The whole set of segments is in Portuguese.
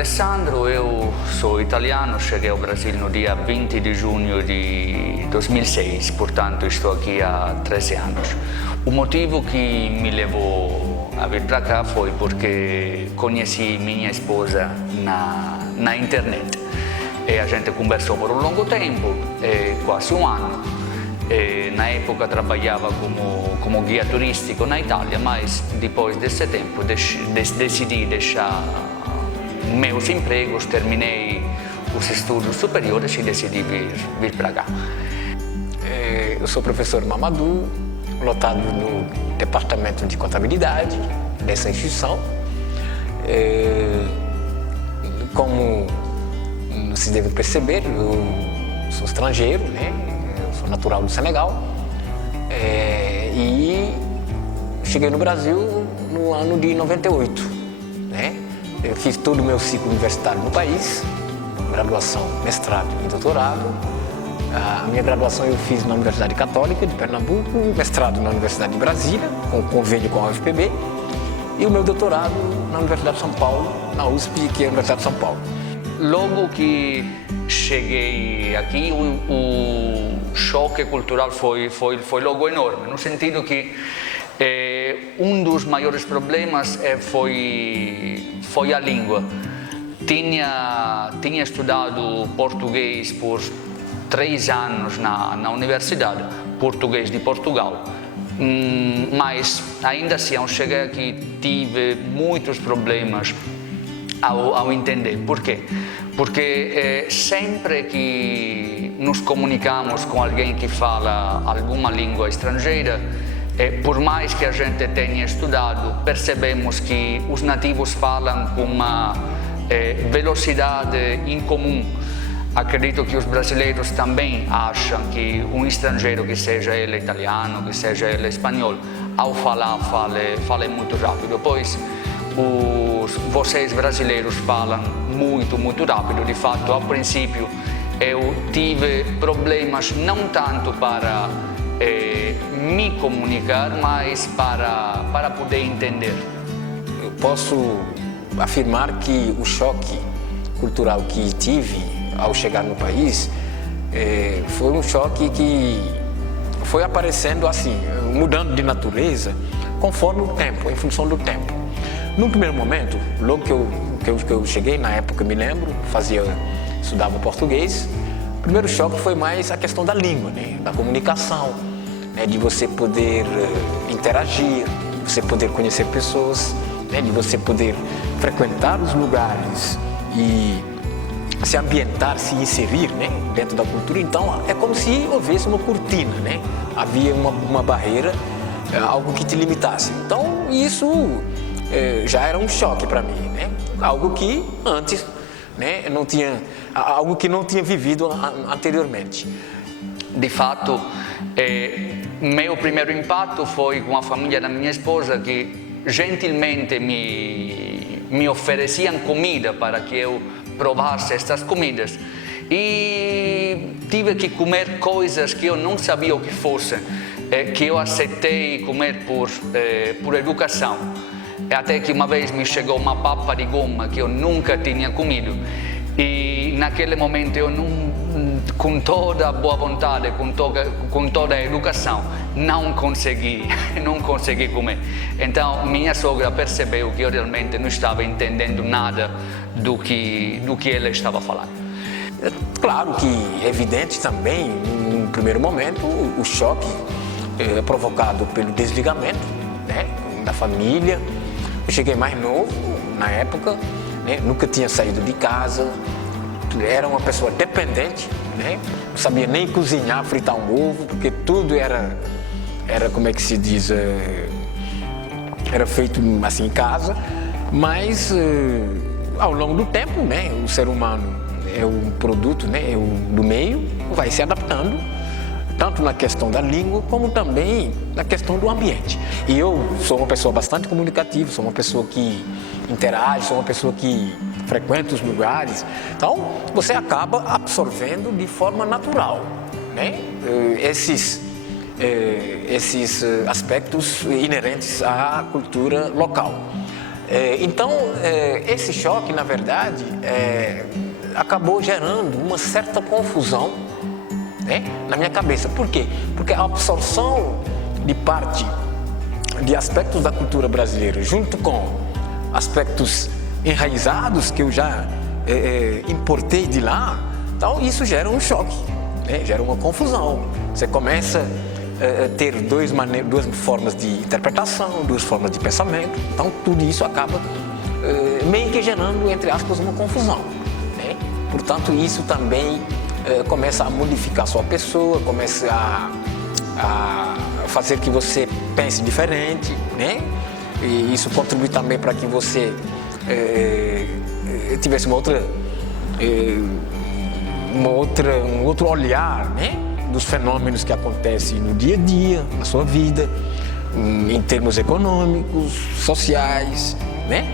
Alessandro, eu sou italiano, cheguei ao Brasil no dia 20 de junho de 2006, portanto estou aqui há 13 anos. O motivo que me levou a vir para cá foi porque conheci minha esposa na internet. E a gente conversou por um longo tempo, quase um ano. Na época trabalhava como guia turístico na Itália, mas depois desse tempo decidi deixar meus empregos, terminei os estudos superiores e decidi vir para cá. Eu sou professor Mamadou, lotado no departamento de contabilidade dessa instituição. Como vocês devem perceber, eu sou estrangeiro, né? Eu sou natural do Senegal e cheguei no Brasil no ano de 98, né? Eu fiz todo o meu ciclo universitário no país, graduação, mestrado e doutorado. A minha graduação eu fiz na Universidade Católica de Pernambuco, mestrado na Universidade de Brasília, com convênio com a UFPB, e o meu doutorado na Universidade de São Paulo, na USP, que é a Universidade de São Paulo. Logo que cheguei aqui, o choque cultural foi logo enorme, no sentido que um dos maiores problemas foi a língua. Tinha estudado português por 3 anos na universidade, português de Portugal, mas ainda assim, ao chegar aqui, tive muitos problemas ao entender. Por quê? Porque sempre que nos comunicamos com alguém que fala alguma língua estrangeira, por mais que a gente tenha estudado, percebemos que os nativos falam com uma velocidade incomum. Acredito que os brasileiros também acham que um estrangeiro, que seja ele italiano, que seja ele espanhol, ao falar, fale muito rápido, pois vocês brasileiros falam muito rápido. De fato, ao princípio, eu tive problemas não tanto para me comunicar, mas para poder entender. Eu posso afirmar que o choque cultural que tive ao chegar no país foi um choque que foi aparecendo assim, mudando de natureza conforme o tempo, em função do tempo. No primeiro momento, logo que eu cheguei, na época me lembro, estudava português, o primeiro choque foi mais a questão da língua, né? Da comunicação, né? De você poder interagir, de você poder conhecer pessoas, né? De você poder frequentar os lugares e se ambientar, se inserir, né? Dentro da cultura. Então é como se houvesse uma cortina, né? Havia uma barreira, algo que te limitasse. Então isso já era um choque para mim, né? Algo que antes, né, algo que não tinha vivido anteriormente. De fato, meu primeiro impacto foi com a família da minha esposa, que gentilmente me ofereciam comida para que eu provasse estas comidas, e tive que comer coisas que eu não sabia o que fossem, que eu aceitei comer por educação. Até que uma vez me chegou uma papa de goma que eu nunca tinha comido, e naquele momento eu com toda a boa vontade, com toda a educação, não consegui comer. Então minha sogra percebeu que eu realmente não estava entendendo nada do que ela estava falando. Claro que é evidente também, no primeiro momento, o choque provocado pelo desligamento, né, da família. Eu cheguei mais novo na época, né, nunca tinha saído de casa, era uma pessoa dependente, né, não sabia nem cozinhar, fritar um ovo, porque tudo era como é que se diz, era feito assim em casa, mas ao longo do tempo, né, o ser humano é um produto, né, do meio, vai se adaptando, tanto na questão da língua, como também na questão do ambiente. E eu sou uma pessoa bastante comunicativa, sou uma pessoa que interage, sou uma pessoa que frequenta os lugares. Então, você acaba absorvendo de forma natural, né, esses aspectos inerentes à cultura local. Então, esse choque, na verdade, acabou gerando uma certa confusão, né, na minha cabeça. Por quê? Porque a absorção de parte de aspectos da cultura brasileira, junto com aspectos enraizados que eu já importei de lá, então isso gera um choque, né, gera uma confusão. Você começa a ter duas formas de interpretação, duas formas de pensamento, então tudo isso acaba meio que gerando, entre aspas, uma confusão, né? Portanto, isso também começa a modificar a sua pessoa, começa a fazer que você pense diferente, né? E isso contribui também para que você tivesse um outro olhar, né, dos fenômenos que acontecem no dia a dia, na sua vida, em termos econômicos, sociais, né?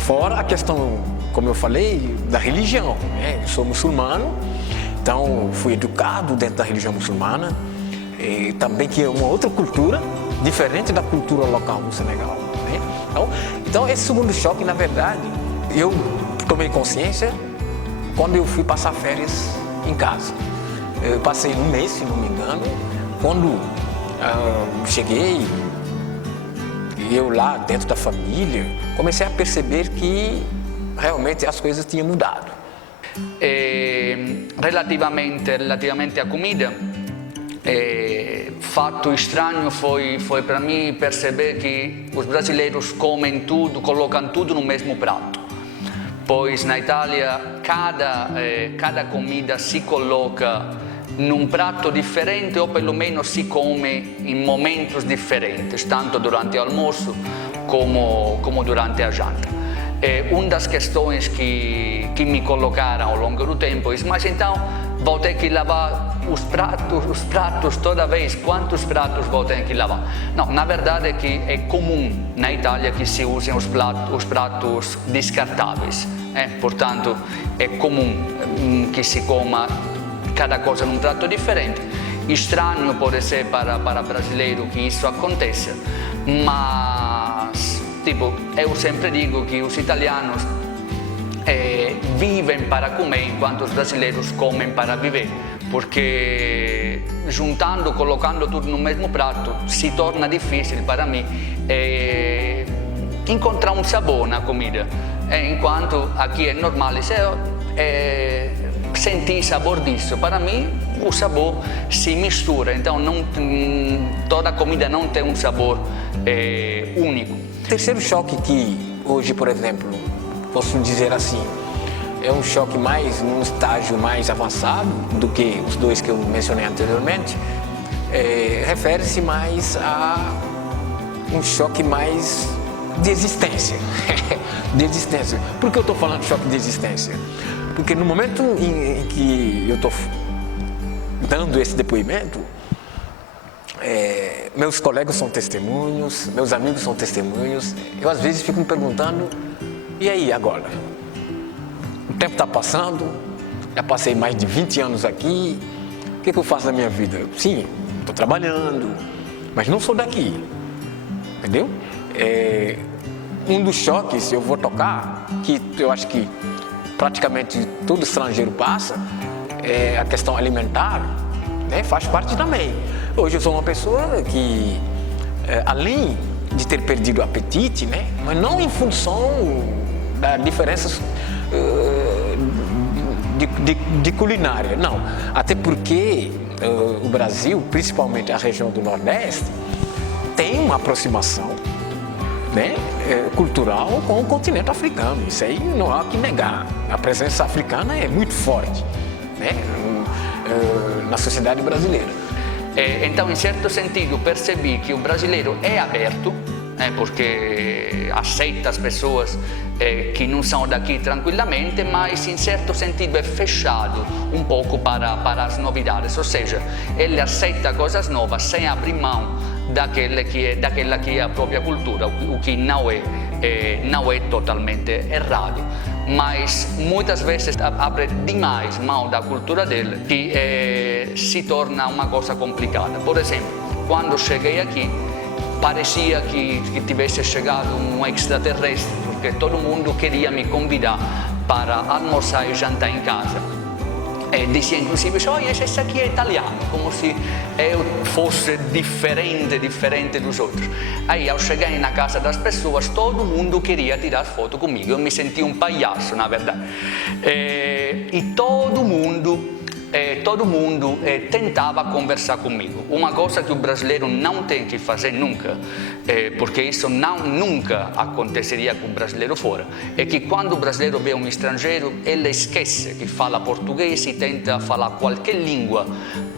Fora a questão, como eu falei, da religião, né? Eu sou muçulmano, então fui educado dentro da religião muçulmana, também que é uma outra cultura, diferente da cultura local no Senegal, né? Então esse segundo choque, na verdade, eu tomei consciência quando eu fui passar férias em casa. Eu passei um mês, se não me engano, quando cheguei, eu lá dentro da família, comecei a perceber que realmente as coisas tinham mudado. Relativamente à comida, fato estranho foi para mim perceber que os brasileiros comem tudo, colocam tudo no mesmo prato. Pois na Itália cada comida se coloca num prato diferente ou pelo menos se come em momentos diferentes, tanto durante o almoço como durante a janta. Uma das questões que me colocaram ao longo do tempo é: mas então vou ter que lavar os pratos toda vez? Quantos pratos vou ter que lavar? Não, na verdade é que é comum na Itália que se usem os pratos descartáveis. Portanto, é comum que se coma cada coisa num prato diferente. Estranho pode ser para brasileiro que isso aconteça, mas eu sempre digo que os italianos vivem para comer enquanto os brasileiros comem para viver, porque juntando, colocando tudo no mesmo prato, se torna difícil para mim encontrar um sabor na comida, enquanto aqui é normal sentir sabor disso. Para mim o sabor se mistura, então toda comida não tem um sabor único. O terceiro choque que hoje, por exemplo, posso dizer assim, é um choque mais num estágio mais avançado do que os dois que eu mencionei anteriormente, refere-se mais a um choque mais de existência. De existência. Por que eu estou falando de choque de existência? Porque no momento em que eu estou dando esse depoimento, meus colegas são testemunhos, meus amigos são testemunhos. Eu às vezes fico me perguntando: e aí agora? O tempo está passando, já passei mais de 20 anos aqui, o que eu faço na minha vida? Sim, estou trabalhando, mas não sou daqui, entendeu? Um dos choques, eu vou tocar, que eu acho que praticamente todo estrangeiro passa, é a questão alimentar, né? Faz parte também. Hoje eu sou uma pessoa que, além de ter perdido o apetite, né? Mas não em função das diferenças de culinária, não. Até porque o Brasil, principalmente a região do Nordeste, tem uma aproximação, né, cultural com o continente africano. Isso aí não há que negar. A presença africana é muito forte, né, na sociedade brasileira. Então, em certo sentido, percebi que o brasileiro é aberto, porque aceita as pessoas que não são daqui tranquilamente, mas em certo sentido é fechado um pouco para as novidades, ou seja, ele aceita coisas novas sem abrir mão daquela que é a própria cultura, o que não é totalmente errado, mas muitas vezes abre demais mão da cultura dele, que se torna uma coisa complicada. Por exemplo, quando cheguei aqui, parecia que tivesse chegado um extraterrestre, porque todo mundo queria me convidar para almoçar e jantar em casa. E dizia inclusive, olha, esse aqui é italiano, como se eu fosse diferente dos outros. Aí, ao chegar na casa das pessoas, todo mundo queria tirar foto comigo. Eu me senti um palhaço, na verdade. E todo mundo tentava conversar comigo. Uma coisa que o brasileiro não tem que fazer nunca, porque isso nunca aconteceria com o brasileiro fora, é que quando o brasileiro vê um estrangeiro, ele esquece que fala português e tenta falar qualquer língua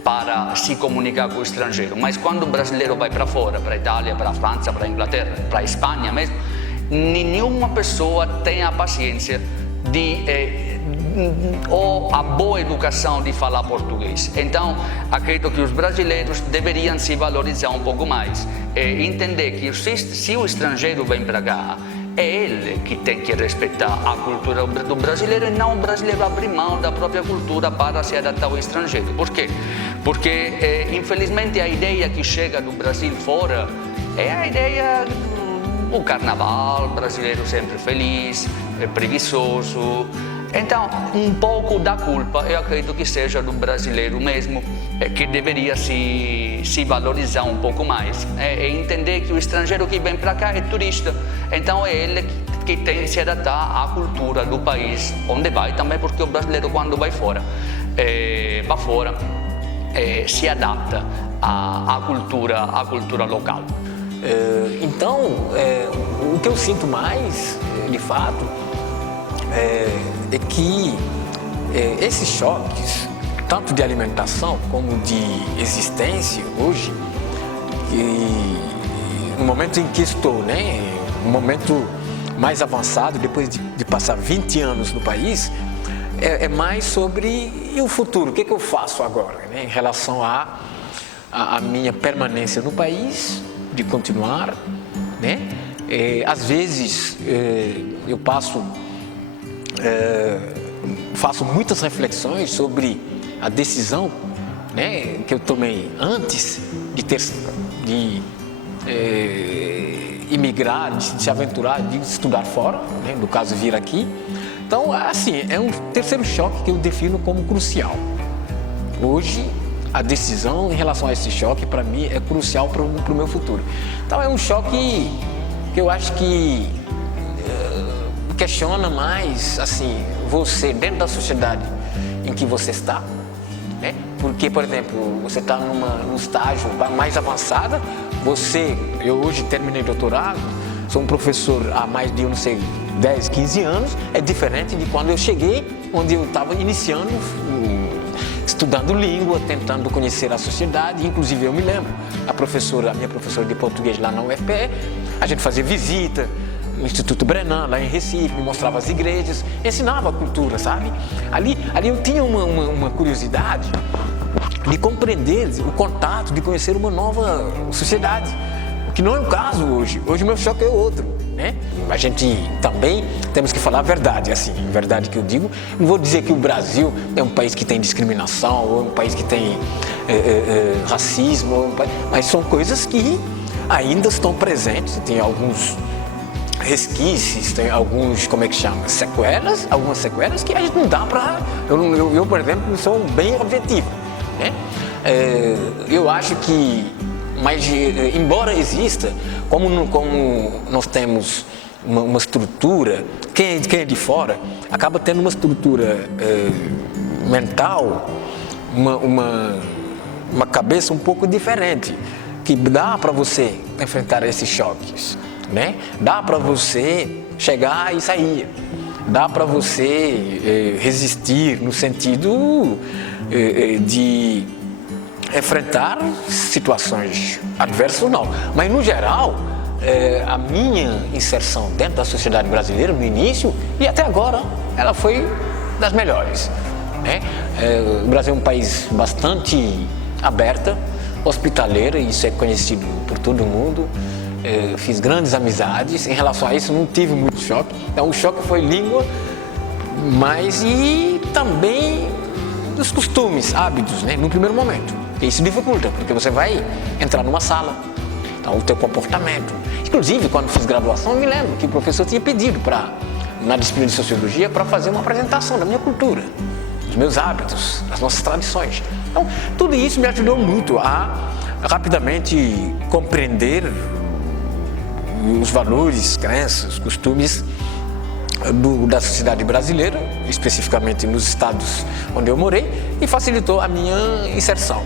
para se comunicar com o estrangeiro. Mas quando o brasileiro vai para fora, para a Itália, para a França, para a Inglaterra, para a Espanha mesmo, nenhuma pessoa tem a paciência ou a boa educação de falar português. Então, acredito que os brasileiros deveriam se valorizar um pouco mais e entender que se o estrangeiro vem para cá, é ele que tem que respeitar a cultura do brasileiro e não o brasileiro abrir mão da própria cultura para se adaptar ao estrangeiro. Por quê? Porque, infelizmente, a ideia que chega do Brasil fora é a ideia do carnaval, brasileiro sempre feliz, preguiçoso. Então, um pouco da culpa, eu acredito que seja do brasileiro mesmo, que deveria se valorizar um pouco mais. E entender que o estrangeiro que vem para cá é turista, então é ele que tem que se adaptar à cultura do país onde vai, também porque o brasileiro, quando vai fora, se adapta à cultura local. Então, o que eu sinto mais, de fato, é que esses choques, tanto de alimentação como de existência hoje, no momento em que estou, no momento mais avançado, depois de passar 20 anos no país, é mais sobre e o futuro, o que eu faço agora, em relação à minha permanência no país, de continuar, às vezes eu faço muitas reflexões sobre a decisão que eu tomei antes de imigrar, de se aventurar, de estudar fora, no caso vir aqui. Então, assim, é um terceiro choque que eu defino como crucial. Hoje, a decisão em relação a esse choque, para mim, é crucial para o meu futuro. Então, é um choque que eu acho que questiona mais, assim, você dentro da sociedade em que você está, Porque, por exemplo, você está num estágio mais avançado, eu hoje terminei doutorado, sou um professor há mais de, 10, 15 anos, é diferente de quando eu cheguei, onde eu estava iniciando, estudando língua, tentando conhecer a sociedade. Inclusive, eu me lembro, a minha professora de português lá na UFPE, a gente fazia visita no Instituto Brenan, lá em Recife, me mostrava as igrejas, ensinava a cultura, sabe? Ali eu tinha uma curiosidade de compreender o contato, de conhecer uma nova sociedade, o que não é o caso hoje. Hoje o meu choque é outro, A gente também temos que falar a verdade, assim, a verdade que eu digo. Não vou dizer que o Brasil é um país que tem discriminação, ou um país que tem racismo, mas são coisas que ainda estão presentes, tem alguns resquícios, tem alguns, sequelas, algumas sequelas que a gente não dá para... Eu, por exemplo, sou bem objetivo, Eu acho que, embora exista, como nós temos uma estrutura, quem é de fora acaba tendo uma estrutura mental, uma cabeça um pouco diferente, que dá para você enfrentar esses choques, Dá para você chegar e sair, dá para você resistir no sentido de enfrentar situações adversas ou não. Mas, no geral, a minha inserção dentro da sociedade brasileira, no início e até agora, ela foi das melhores, O Brasil é um país bastante aberto, hospitaleiro, e isso é conhecido por todo mundo. Fiz grandes amizades. Em relação a isso, não tive muito choque. Então, o choque foi língua, mas e também os costumes, hábitos, no primeiro momento. Isso dificulta, porque você vai entrar numa sala, Então, o teu comportamento. Inclusive, quando fiz graduação, eu me lembro que o professor tinha pedido na disciplina de Sociologia, para fazer uma apresentação da minha cultura, dos meus hábitos, das nossas tradições. Então, tudo isso me ajudou muito a rapidamente compreender os valores, crenças, costumes da sociedade brasileira, especificamente nos estados onde eu morei, e facilitou a minha inserção.